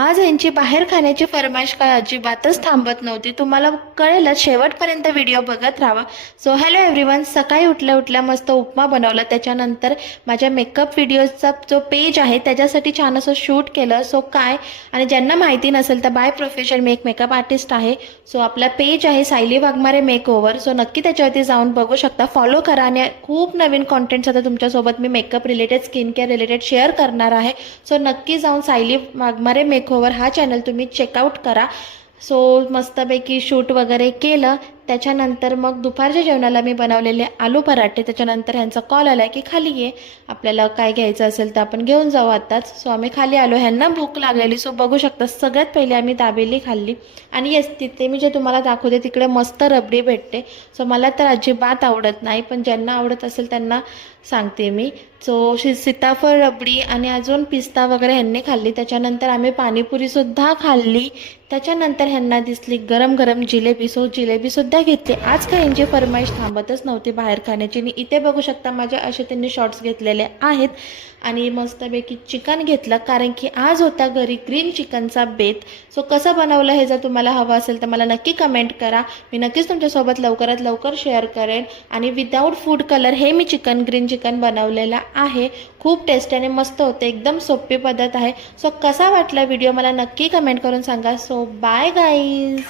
आज यांची बाहेर खाण्याची फरमाईश काय अजिबातच थांबत नव्हती। तुम्हाला कळेलच, शेवटपर्यंत व्हिडिओ बघत राहा। सो हॅलो एव्हरीवन, सकाळी उठल्या उठल्या मस्त उपमा बनवला। त्याच्यानंतर माझ्या मेकअप व्हिडिओजचा जो पेज आहे त्याच्यासाठी छान असं शूट केलं। सो काय, आणि ज्यांना माहिती नसेल तर बाय प्रोफेशन मी एक मेकअप आर्टिस्ट आहे। सो आपला पेज आहे सायली वाघमारे मेकओव्हर। सो नक्की त्याच्यावरती जाऊन बघू शकता, फॉलो करा। आणि खूप नवीन कॉन्टेंट्स आता तुमच्यासोबत मी makeup related, skin care related share करणार आहे। सो नक्की जाऊन सायली वाघमारे मेकओव्हर हा चॅनल तुम्ही चेकआउट करा। सो मस्तपैकी शूट वगैरे केलं। त्याच्यानंतर मग दुपारच्या जेवणाला मी बनवलेले आलू पराठे। त्याच्यानंतर ह्यांचा कॉल आला की खाली ये, आपल्याला काय घ्यायचं असेल तर आपण घेऊन जाऊ आताच। सो आम्ही खाली आलो, ह्यांना भूक लागलेली। सो बघू शकता, सगळ्यात पहिले आम्ही दाबेली खाल्ली। आणि येस, तिथे मी जे तुम्हाला दाखवते तिकडे मस्त रबडी भेटते। सो मला तर अजिबात आवडत नाही, पण ज्यांना आवडत असेल त्यांना सांगते मी। सो सीताफळ रबडी आणि अजून पिस्ता वगैरे ह्यांनी खाल्ली। त्याच्यानंतर आम्ही पाणीपुरीसुद्धा खाल्ली। त्याच्यानंतर ह्यांना दिसली गरम गरम जिलेबी। सो जिलेबीसुद्धा घेतली। आज काय यांची फरमाईश थांबतच नव्हती बाहेर खाण्याची। आणि इथे बघू शकता माझे असे त्यांनी शॉर्ट्स घेतलेले आहेत। आणि मस्तपैकी चिकन घेतलं, कारण की आज होता घरी ग्रीन चिकनचा बेत। सो कसं बनवलं हे जर तुम्हाला हवं असेल तर मला नक्की कमेंट करा, मी नक्कीच तुमच्यासोबत लवकरात लवकर शेअर करेन। आणि विदाऊट फूड कलर हे मी ग्रीन चिकन बनवलेलं आहे। खूप टेस्टी आणि मस्त होते, एकदम सोपी पद्धत आहे। सो कसा वाटला व्हिडिओ मला नक्की कमेंट करून सांगा। So bye guys.